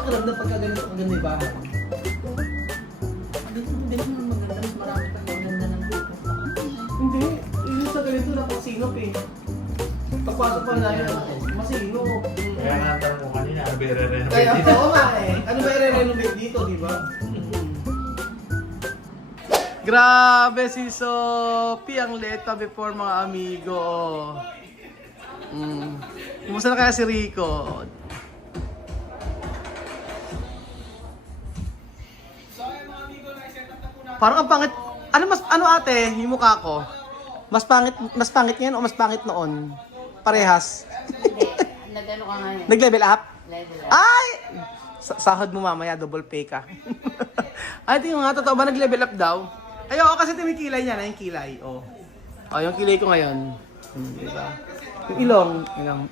pakiramdam pagka ganito ang ganda yung bahay? Dito naman maganda, mas marami pang maganda ng dito. Hindi. Yung sa ganito na pagsinop eh. Pagpasok pa namin, masinop. Kaya nga ang tanong ko kanina, bere-renovate Kaya dito. oo nga eh. Ano ba i-renovate dito, di ba? Grabe si Sophie, ang leta before mga amigo. Kumusta na kaya si Rico? Parang ang pangit. Ano ate, yung mukha ko? Mas pangit ngayon o mas pangit noon? Parehas. Hindi, nag-ano ka ngayon? Nag-level up? Level up. Ay! Sahod mo mamaya, double pay ka. Ay, tingnan nga, totoo ba nag-level up daw? Ay, oo, kasi ito may kilay niya na, yung kilay. Oh. Oh, yung kilay ko ngayon. Diba? Yung ilong,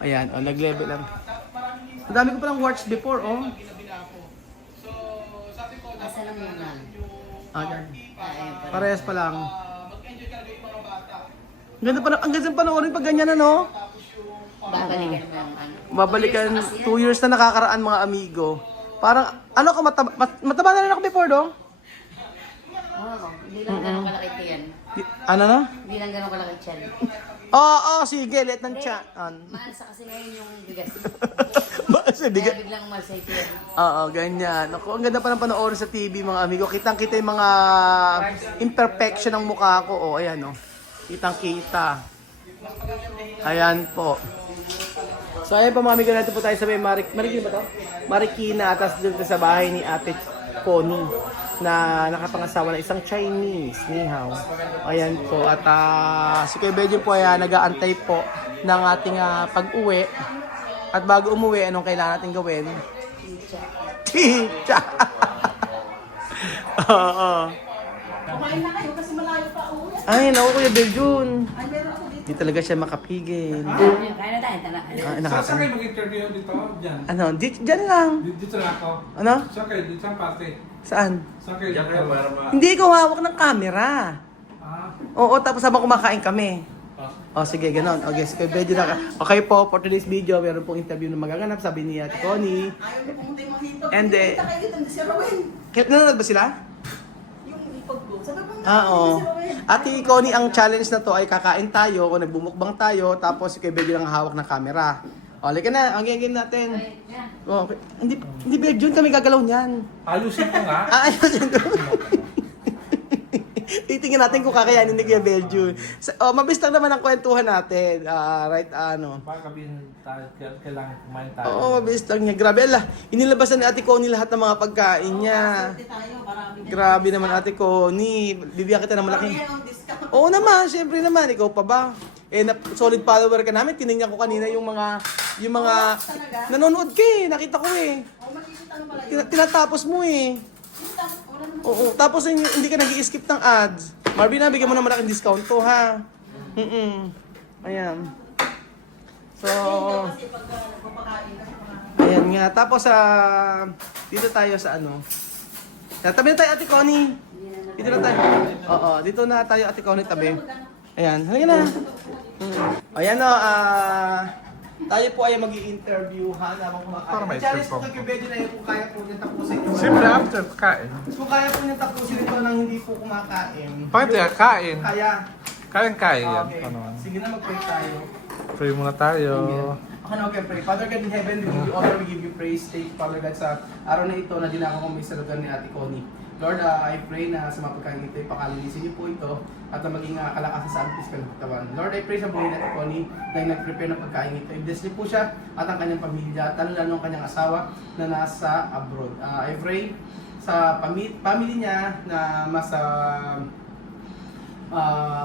ayan, oh, nag-level up. Ang dami ko palang watch before, oh. Asa na muna? Ah, yan. Ayun pa rin. Parehas pa lang. Ang ganda panoorin pag ganyan, ano? Babalikan mo yung ano. Babalikan, 2 years na nakakaraan mga amigo. Parang, ano ko, mataba na rin ako before, dong? Oo, hindi lang ganun kalaki tiyan. Ano na? Hindi lang ganun kalaki tiyan. Oo, sige, let ng chat. Maalsa kasi ngayon yung bigas. Kasi Kaya biglang umalsa yung tiyan. Oo, ganyan. Ako, ang ganda pa ng panoorin sa TV, mga amigo. Kitang-kita yung mga imperfection ng mukha ko. Oh, ayan, oh. Kitang-kita. Ayan po. So, ayan po mga amigo, natin po tayo sa may Marikina ba to? Marikina, atas dito sa bahay ni Ate Connie na nakapangasawa na isang Chinese, ni hao. Ayan po. At si Kuya Benjo po ay nag-aantay po ng ating pag-uwi. At bago umuwi, anong kailangan natin gawin? Chicha! Oo. Kumain na kayo kasi malayo pa uwi. Ay, naku Kuya Beljun. Ay, meron ako dito. Hindi talaga siya makapigil. Kaya na tayo, tara. Saan kayo mag-interview dito? Diyan. Ano, dyan lang. Dito na ako. Ano? Saan kayo? Dito sa party. Saan? Saan kayo? Diyan kayo para Hindi ko hawak ng camera. Ah. Oo, tapos habang kumakain kami. O sige, ganon. Okay, sige, medyo na. Okay po, for today's video, meron pong interview na magaganap, sabi ni Ate Connie. Ayaw na pumunta yung mga hito. And Kita kayo dito, hindi si Rowen. Nanonood ba sila? Yung ipag ko. Sabi ko Ah, oo. si Rowen. Ate Connie, ang challenge na to ay kakain tayo o nagbumukbang tayo, tapos si Kuya Benjo lang hawak ng camera. O, halika na, ang game natin. Ay, yan. Oh, hindi Benjo, kami gagalaw niyan. Ayusin ko nga. Ayos yun. Titingnan natin kung kakayanin ni Kuya Belgium. Mabilis lang naman ang kwentuhan natin. Right, ano. Baka sabihin tayo, kailangan kumain tayo. Oo, mabilis lang niya. Grabe, inilabasan ni Ate Connie lahat ng mga pagkain niya. Swerte tayo, marami din. Grabe naman Ate Connie. Bibigyan kita ng malaking... Marami ang discount. Oo naman, syempre naman. Ikaw pa ba? Solid follower ka namin. Tinignan ko kanina yung mga Talaga? nanonood ka eh. Nakita ko eh. O, makikita mo pala yun. Tinatapos mo eh. Wala naman. Oo, tapos hindi ka nag-i-skip ng ads. Marvin, bigyan mo naman malaking discount to, ha? Ayan. So, Kasi pag nagpapakain kasi mga... ayan nga. Tapos, dito tayo sa ano. Tabi na tayo, Ate Connie. Dito na tayo. Oo, dito na tayo, Ate Connie, tabi. Ayan, halika na. Ayan o, tayo po ay mag-i-interview ha habang kumakain. Para may Challenge script po kay Benjo na yun kung kaya po niya tapusin ito. Siyempre after kain. Kung kaya po niya tapusin ito nang hindi po kumakain. Bakit kaya kain? Kaya. Kaya yan. Okay. Ano man. Sige na, mag-pray tayo. Pray muna tayo. Okay na, okay, pray. Father God in heaven, we give you honor, we give you praise. Thank you, Father God, sa araw na ito na dinako kong may salugan ni Ate Connie. Lord, I pray na sa mga pagkain ito, ipakalinisin niyo po ito at na maging kalakasan sa aming physical na katawan. Lord, I pray sa buhay na Ate Connie dahil nag-prepare ng pagkain ito. I-bless niyo po siya at ang kanyang pamilya at lalo ang kanyang asawa na nasa abroad. I pray sa family niya na mas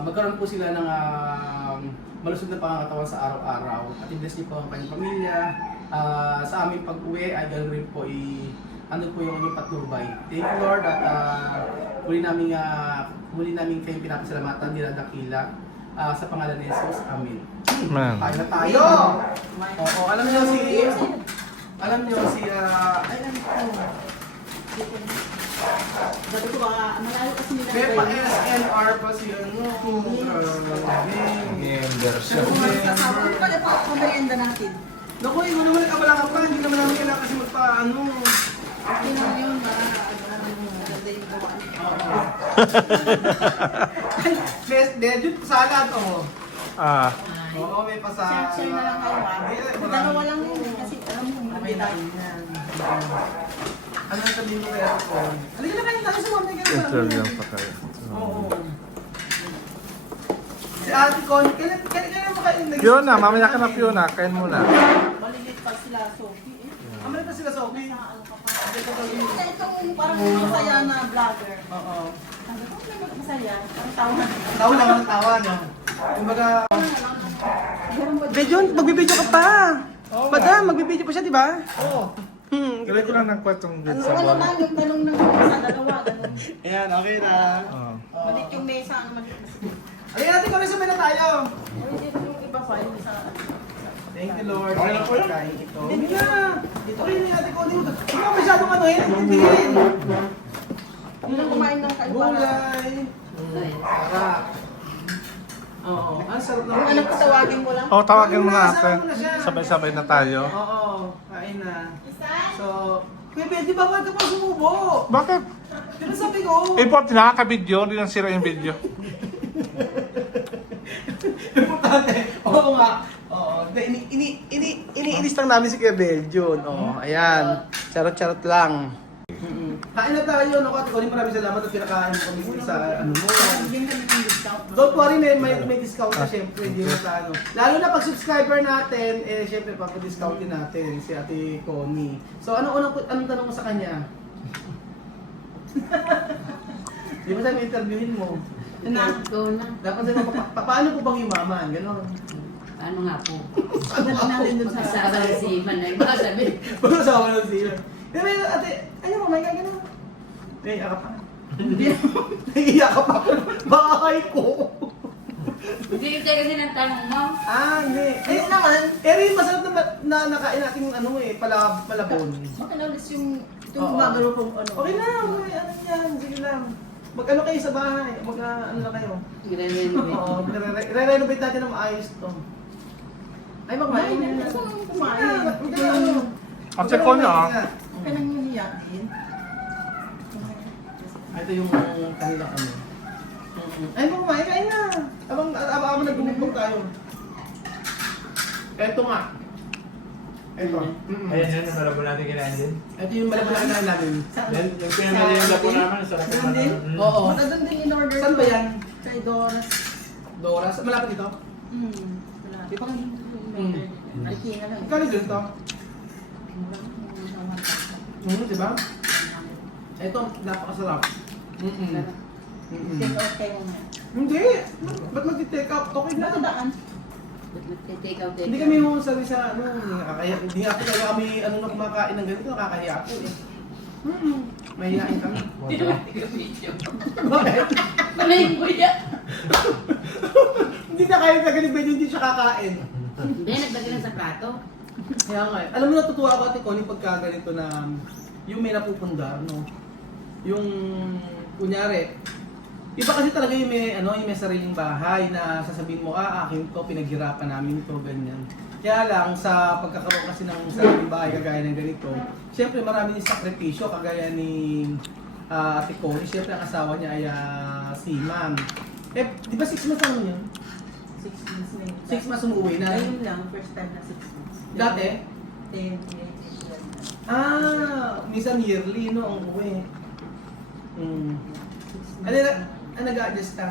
magkaroon po sila ng malusog na pangangatawan sa araw-araw. At i-bless niyo po ang kanyang pamilya. Sa aming pag-uwi ay ganoon rin po ano po yung aming patnubay. Thank you Lord at muli namin kayong pinapasalamatan, dinadakila sa pangalan ni Jesus. Amen. Man. Kain na tayo! Oo, alam niyo si... Sabi ko baka malayo kasi nila. May pa-SNR pa si ano. Anderson. Kasama ko pala pa ang merienda natin. Naku, wala ka pa, hindi naman namin kailangan kasi magpa-ano. Okay naman yun, maganda yung gawa niya. Medyo pasala to. Ah, Oo, may pasala. Share na lang kayo ah. Dalawa lang yun kasi alam mo, Okay na yan. Ano ang sabihin mo kaya ako? Halika na kayo tayo sa mga ganun. interview lang pa kayo. Oo. Si Ate Connie, kailan mo kayo nag- Fiona, mamaya ka na Fiona. Kain muna. malilit pa sila, Sophie. Amali pa sila sa Obi. Itong parang masaya na vlogger. Oo. Sabi ko, may masaya. Ang tawa. Tawa lang ng tawa, no? Kumbaga... Video, magbibideo ka pa. Madam, magbibideo pa siya, di ba? Oo. Gawin ko lang ng kwentong dito sa Ano buwan. lang yung tanong ng sa dalawa. Ganun. Ayan, okay na. Oh. Malit yung mesa. Malit. Halika natin kung nasa na tayo. Hindi yung iba pa yung sa... Thank you, Lord. Okay na po yun. Hindi na. Okay na natin kung ano. Hindi ka masyadong ano eh. Hindihin. Hindi na kumain ng kayo para... Gulay. Sarap. Oo. Ang sarap Yung anak ko tawagin mo lang. Oh, tawagin mo na Sama natin. mo na siya. Sabay-sabay na tayo. Oo. Kain na. So, Kuya Bel, di ba wag ka pa sumubo? Bakit? Di ba sabi ko? Import, nakaka-video. Hindi lang sira yung video. Importante. Oo nga. Oo. Iniinis lang namin si Kuya Bel, Jun. Oo, ayan. Charot-charot lang. Kain na tayo, no? Ate Connie, maraming salamat at pinakain mo kami sa ano mo. Bigyan kami ng discount. Don't worry, may discount na syempre, hindi na sa ano. Lalo na pag subscriber natin, eh syempre papadiscount din natin si Ate Connie. So anong tanong mo sa kanya? Di ba sabi interviewin mo? Go na. Dapat sabi mo, paano po bang yumaman? Ganon. Ano nga po? Ano natin dun sa... Kasama si Manay. Baka sabi, Pag-usawa lang sila. Di ba ate, ano mo, may gano'n? Naiiyak ka pa. Naiiyak ka pa. Bahay ko. hindi tayo kasi ng tanong mo. Hindi. Ayun naman. Rin masarap na nakain natin ano eh, palabon. Makinalis yung... Oo. Yung gumagano kung ano. Okay na, okay, ano yan, sige lang. Mag-ano kayo sa bahay, ano lang kayo. Gre-renovate. Oo, re-renovate natin ng maayos to. Ay, magmain na. Gusto mo Sige kumain. na, huwag ka na, ano. Ate Connie, ah. Huwag ka nang hinihiyain. Ito yung kanilang ano. Ay, magmain, kain na. Abang nagbubugbog tayo. Ito nga. Ito. Ayan yun, yung malabo natin kinain din. Ito yung malapalakan na namin. Then, yung pinamali yung labo naman, sarap yung Saan din? ano. Oo. Baka doon din in-order. Saan ba yan? Kay Doras. Doras. Malapit dito? Wala. Di ba kami Marikina lang. Kali dito ito? Di ba? Ito, napakasarap. Take out kayo nga. Hindi. Ba't mag-take out? Okay na. Nakadaan. Take out Hindi kami yung sabi sa ano, hindi nga po talaga kami ano na kumakain ng ganito, nakakahiya po eh. Mahihain kami. Bakit? Malay ko yan. Hindi na kayo nagaling medyo hindi siya kakain. Hindi, nagdagdag sa plato. Kaya nga eh. Alam mo natutuwa ako Ate Connie pagka ganito na yung may napupundar, no? Yung kunyari, iba kasi talaga yung may, ano, yung may sariling bahay na sasabihin mo, akin to, pinaghirapan namin to, ganyan. Kaya lang, sa pagkakaroon kasi ng sariling bahay, kagaya ng ganito, siyempre marami yung sakripisyo, kagaya ni Ate Connie, siyempre ang asawa niya ay si Ma'am. Eh, di ba 6 months lang yun? 6 months na yun. 6 months umuwi na. Ayun lang, first time na 6 months. Dati? 10, 11, 12. Minsan yearly, no, ang uwi. Ano nag-a-adjust ka?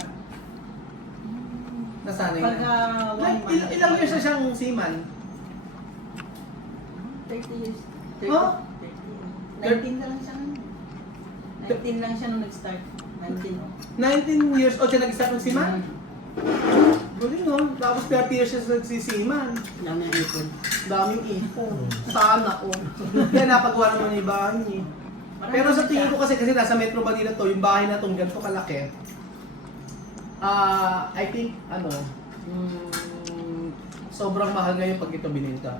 Nasanay Pag na. 1 month. Ilang years na siyang seaman? 30 years. Huh? 19 na lang siya nun. 19 lang siya nung nag-start. 19 oh. 19 years old siya nag-start ng seaman? Galing no? Tapos 30 years siya nagsisiman. Dami ng ipon. Daming ipon. Sana oh. Kaya napagawa naman yung bahay niya. Pero sa tingin ko kasi nasa Metro Manila to, yung bahay na itong ganito kalaki. I think, sobrang mahal ngayon pag ito binenta.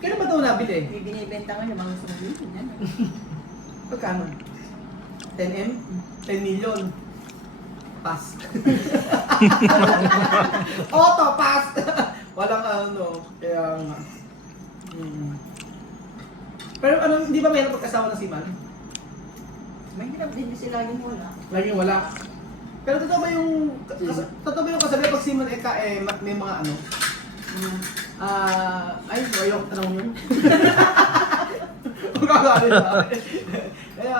Kailan ba ito nabili? May binibenta ko yung mga gusto mo yun. Pagkano? 10M? 10 million? Pass. Auto, pass! Walang ano, kaya nga. Pero ano, hindi ba mahirap pagkasawa ng seaman? Mahirap din kasi laging wala. Laging wala. Pero totoo ba yung totoo ba yung kasabi pag seaman may mga ano? Ay, ayoko tanong yun. Kung kakalit na. Kaya,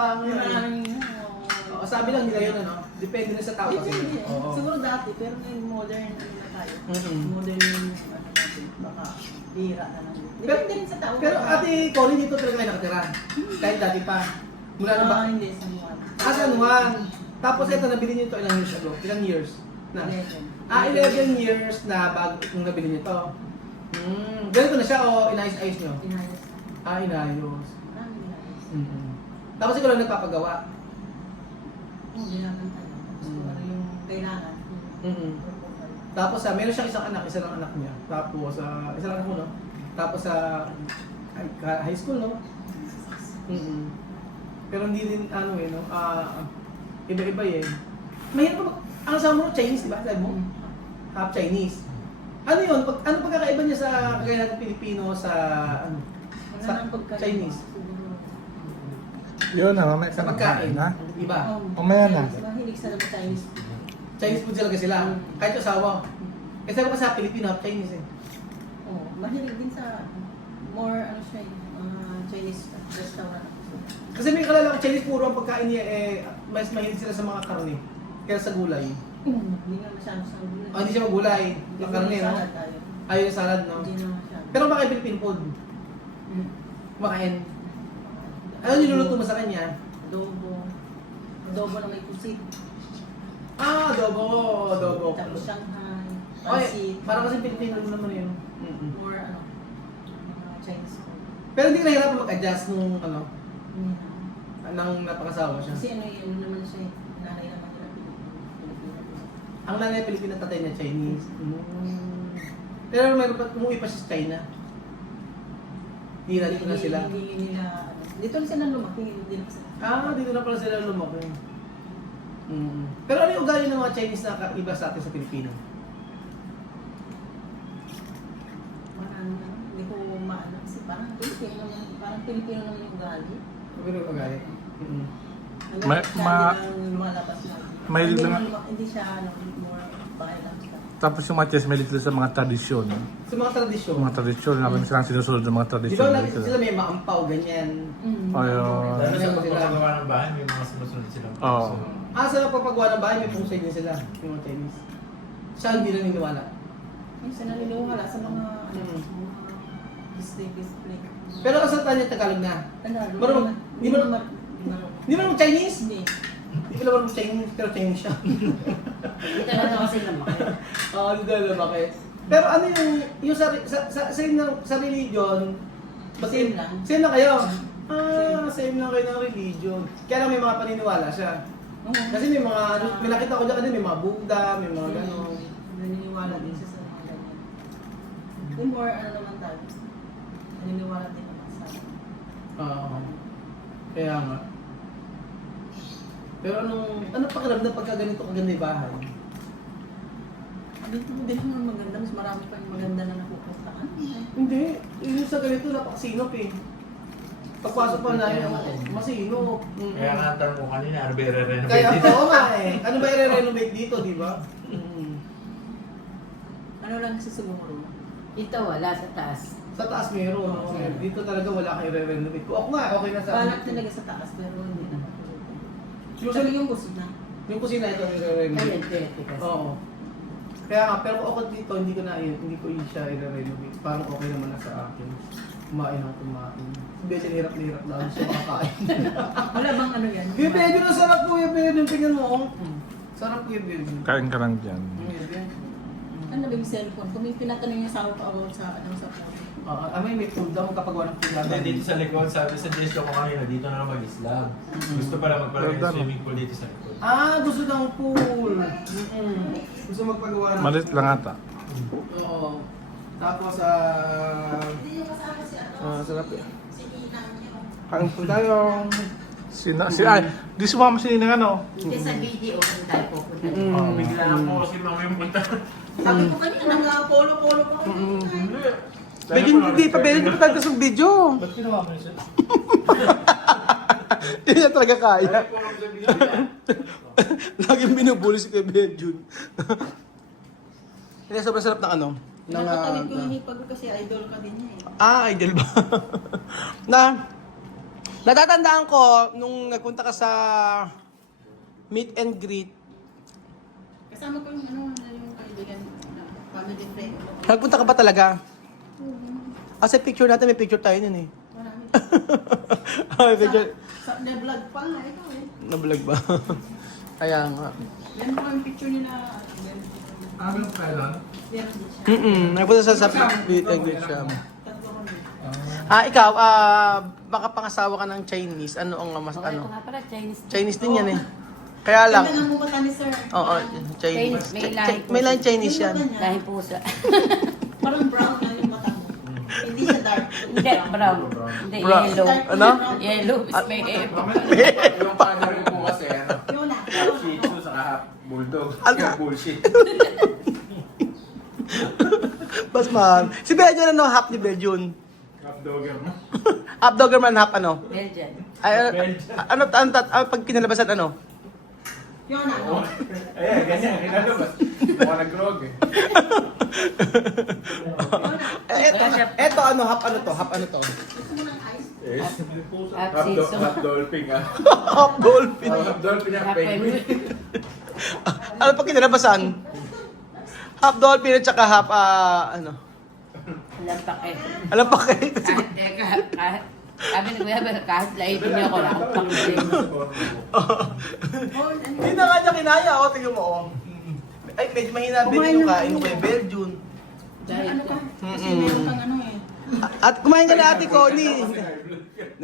sabi lang nila yun, ano? Depende na sa tao kasi. Depende. Oo. Siguro dati, pero ngayon modern ano na tayo. Mhm. Modern yung ano natin, baka bira na lang. Depende rin sa tao. Pero ate Connie dito talaga may nakatira. Kahit dati pa. Mula na ba? Hindi, sa Juan. San Juan. Tapos ito, nabili niyo ito ilang years ago? Ilang years? Na? 11 years na bago nung nabili niyo ito. Ganito na siya o inayos-ayos niyo? Inayos. Inayos. Maraming inayos. Tapos ikaw lang nagpapagawa. Oo, ginagantay. So, ano yung kailangan. Tapos meron siyang isang anak, isa lang anak niya. Tapos isa lang ako, no? Tapos high school, no? Pero hindi din ano no? Iba-iba eh. Mahirap pa ang sabi mo Chinese, di ba? Sabi mo? Half Chinese. Ano yun? Ano pagkakaiba niya sa kagaya natin Pilipino sa ano? Wala Sa nang pagkain. Chinese. Siguro. Yun na, mamaya Sa pagkain. ha? Iba. Mamaya na. Mahilig sa mga Chinese. Chinese food talaga sila. Kahit yung asawa. Eh sabi ko sa Pilipino, half Chinese eh. Oo, mahilig din sa more ano siya, Chinese restaurant. Kasi may kalala ko, Chinese puro ang pagkain niya mas mahilig sila sa mga karne. Kaya sa gulay. Hindi nga masyado sa gulay. Hindi siya magulay. Hindi Ang nga karne, no? salad tayo. Ayaw yung salad, no? Hindi na masyado. Pero baka Philippine food. Kumakain. Ano niluluto mo sa kanya? Adobo. Adobo na may pusit. Adobo. Adobo. Tapos Shanghai. Oy, Pansit. parang kasi Pilipino naman yun. More ano, mga Chinese food. Pero hindi ka nahirapan mag-adjust nung ano, Hindi na. nang napakasawa siya. Kasi ano yun naman siya, nanay naman nila Pilipino. Ang nanay Pilipino, tatay niya Chinese. Pero mayroon pa, umuwi pa siya sa China. Hindi dito na sila. Hindi nila, ano, dito na sila lumaki, hindi na sila. Dito na pala sila lumaki. Pero ano yung ugali ng mga Chinese na iba sa atin sa Pilipino? Parang, hindi ko maano kasi parang Pilipino naman yung ugali. Ano yung ugali? Lumalabas na. May Hindi lang- naman- Hindi siya, ano, more violent siya. Tapos yung mga chess, may dito sa mga tradisyon. Sa mga tradisyon. Mga tradisyon, namin silang sinusunod ng mga Di tradisyon. ba lagi sila may maampaw, ganyan? Ayun. Lalo sa pagpapagawa ng bahay, may mga sumusunod silang Oo. Sa napapagawa ng bahay, may pusay din sila, yung mga Chinese. Siya hindi naniniwala. Yung sa naniniwala sa mga, ano, Mm. mga display. Pero sa tanya Tagalog na. Tagalog. Marunong- Hindi mo naman. Di ba naman Chinese? Hindi. Hindi ko naman Chinese, pero Chinese siya. Hindi talaga kasi lamaki. Hindi talaga bakit. Pero ano yung sa religion, Same lang. Same lang kayo? Same lang kayo ng religion. Kaya lang may mga paniniwala siya. Oo. Kasi may mga, may nakita ko dyan kanina, may mga Buddha, may mga gano'n. Naniniwala din siya sa mga ganyan. Yung more, ano naman tayo, naniniwala din naman sa Oo. Kaya nga. Pero ano pakiramdam pagka ganito kaganda yung bahay? Hindi naman maganda, mas marami pa yung maganda na napupuntaan. Hindi. Yung sa ganito, napakasinop eh. Pagpasok pa namin, masinop. Kaya nga ang tanong ko kanina, ano ba i-renovate Kaya dito? oo nga eh. Ano ba i-renovate dito, di ba? Ano lang kasi siguro, Ito wala sa taas. Sa taas meron. No? Dito talaga wala kang i-renovate. Ako nga, okay na sa balak talaga sa taas, pero hindi na. Usually, Yung gusto na. yung kusina ito i-renovate. Ayun, pwede kasi. Oo. Kaya nga, pero ako dito, hindi ko siya i-renovate. Parang okay naman na sa akin. Kumain ng kumain. Medyo hirap na hirap lang siya makakain. Wala bang ano yan? Kuya Pedro, ang sarap Kuya Pedro. Tingnan mo. oh. Sarap Kuya Pedro. Kain ka lang dyan. Kuya Pedro. Ano ba yung cellphone? Kung may tinatanong niya sa ako about sa ano sa phone. May food daw kapag walang food. Hindi, dito sa likod, sabi sa gesture ko kanina, dito na lang mag-islam. Gusto pala magpalagay ng swimming pool dito sa likod. Gusto ng pool. Gusto magpagawa ng Malit lang ata. Oo. Tapos, sarap eh. Kain po tayo. Di sumama si Ninang ano. Hindi sa video kung tayo pupunta. Bigla ako kasi mga yung punta. Sabi ko kanina, polo-polo ko. Medyo hindi pa tayo sa video. Ba't ginawa mo yun siya? Hindi niya talaga kaya. Alam ko kung sabihin niya. Laging binubuli si Kuya Benjun. Hindi, sobrang sarap ng ano. Ng, Nakatawid ko yung hipag ko kasi idol ka din niya idol ba? Natatandaan ko, nung nagpunta ka sa meet and greet, Kasama ko yung yung kaibigan na family friend. nagpunta ka ba talaga? Sa picture natin, may picture tayo nun eh. Marami. May picture. Sa na-vlog pa nga ikaw eh. Na-vlog ba? Kaya nga. Yan po yung picture nila. Ano yung kailan? Meron din siya. Nagpunta sa meet and greet siya. Tatlo kami. Ikaw, baka pangasawa ka ng Chinese. Ano ang mas Okay, ito ano? nga pala, Chinese. Chinese din yan eh. Kaya lang. Ganda ng mukha ni sir. Oo, Chinese. May lahi May line Chinese yan. Dahil pusa. Parang brown na yung mata mo. Hindi siya dark. Hindi, brown. Hindi, Brown. yellow. Ano? Yellow is may ebo. Yung partner ko po kasi, ano? Yun na. Shih Tzu saka bulldog. Ano? Yung bullshit. Bas man. Si Belgian ano, half ni Belgian. Half dogger mo. Half dogger man, half ano? Belgian. Ay, ano, pag pinalabasan ano? Yun na. Ayan, ganyan. Kinalabas. Mukha nag-grog eh. Eto ano, half ano to? Half ano to? Gusto mo ng ice? Yes. Half Half season. dolphin ah. Half dolphin. Half dolphin yung Half penguin. Ano pag kinalabasan? Half dolphin at saka half, ano? Lampak eh. Alam pa kayo? Kahit, sabi ni Kuya, kahit laipin niyo ako, lampak din. Hindi na nga niya kinaya. O, tingnan mo, oh. Ay, medyo mahina din yung kain mo kay Belgian. Dahil Ano ko. ka? Kasi meron kang ano eh. At kumain ka na Ate Connie.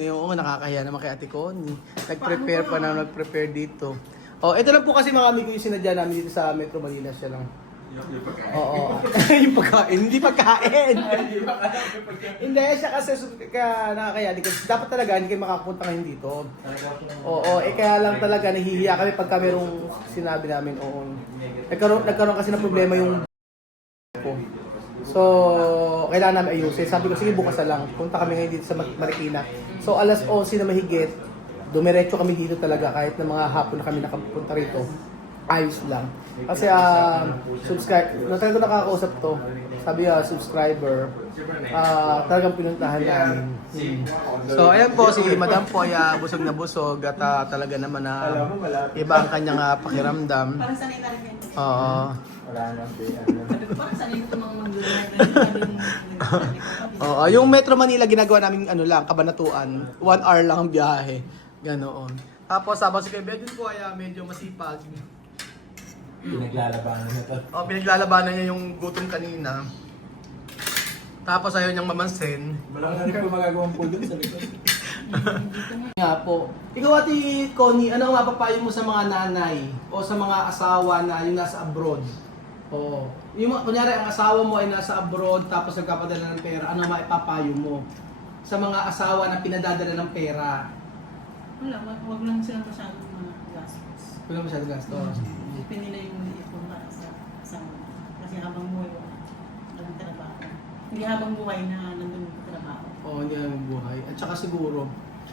Oo, nakakahiya naman kay Ate Connie. Nag-prepare pa na, nag-prepare dito. Oh, ito lang po kasi mga amigo yung sinadya namin dito sa Metro Manila. Siya lang. Yung pagkain. Oo. yung pagkain, hindi pagkain. Hindi, siya kasi nakakaya. Dapat talaga, hindi kayo makapunta ngayon dito. Oo, kaya lang talaga nahihiya kami pagka merong sinabi namin. Oo. Nagkaroon kasi ng problema yung ko. So, kailangan namin ayusin. Sabi ko, sige bukas na lang. Punta kami ngayon dito sa Marikina. So, alas 11 na mahigit, dumiretso kami dito talaga kahit na mga hapon na kami nakapunta rito. Ayos lang. Kasi talagang ko nakakausap to. Sabi subscriber, talagang pinuntahan namin. So ayan po, si Madam po ay busog na busog at talaga naman na iba ang kanyang pakiramdam. Parang sanay ka rin kayo. Oo. Wala na. Sabi ko, parang sanay ko mga manggulay. Oo, yung Metro Manila ginagawa namin ano lang, Kabanatuan. 1 hour lang ang biyahe. Ganoon. Tapos habang si Kuya Benjun po ay medyo masipag. Pinaglalabanan na to. Pinaglalabanan niya yung gutom kanina. Tapos ayaw niyang mamansin. Wala na rin po magagawang po dun sa likod. Nga po. Ikaw Ate Connie, ano ang mapapayo mo sa mga nanay o sa mga asawa na yung nasa abroad? Oo. Yung kunyari ang asawa mo ay nasa abroad tapos nagpapadala ng pera, ano ang maipapayo mo sa mga asawa na pinadadala ng pera? Wala, wag lang silang masyadong mga gastos. Wala masyadong gastos. Isipin nila yung ipon para sa asawa. Kasi habang buhay, walang trabaho. Hindi habang buhay na nandun yung trabaho. Oo, hindi na buhay. At saka siguro,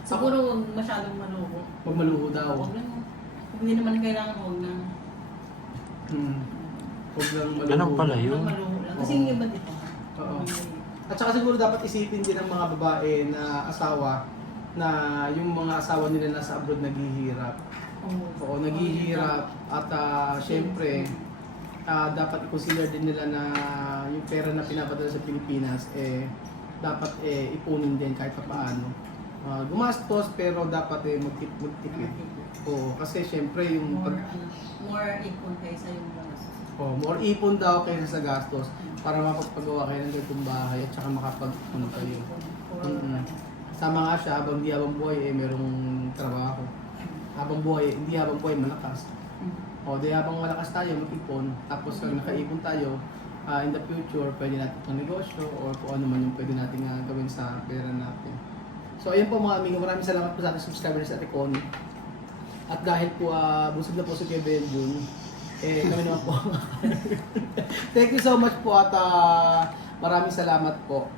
Siguro huwag masyadong maluho. pag maluho daw. Huwag lang. Kung hindi naman kailangan, huwag na. Huwag lang maluho. Ganun pala Huwag yun. maluho lang. Kasi Oo. yung iba dito. Oo. At saka siguro dapat isipin din ng mga babae na asawa na yung mga asawa nila nasa abroad naghihirap. Oo, naghihirap at syempre dapat i-consider din nila na yung pera na pinapadala sa Pilipinas dapat ipunin din kahit paano. Gumastos pero dapat magtipid. Oo, kasi syempre yung More ipon kaysa yung gastos. more ipon daw kaysa sa gastos para mapagpagawa kayo ng ganitong bahay at saka makapag-ipon kayo. Sama nga siya, habang buhay merong trabaho. Habang buhay, hindi habang buhay malakas. O, di habang malakas tayo, mag-ipon, tapos nakaipon tayo, in the future, pwede natin itong negosyo or kung ano man yung pwede natin gawin sa pera natin. So, ayun po mga amigo, maraming salamat po sa ating subscribers sa Ate Connie. At dahil po busog na po si Kuya Benjun, kami naman po. Thank you so much po at maraming salamat po.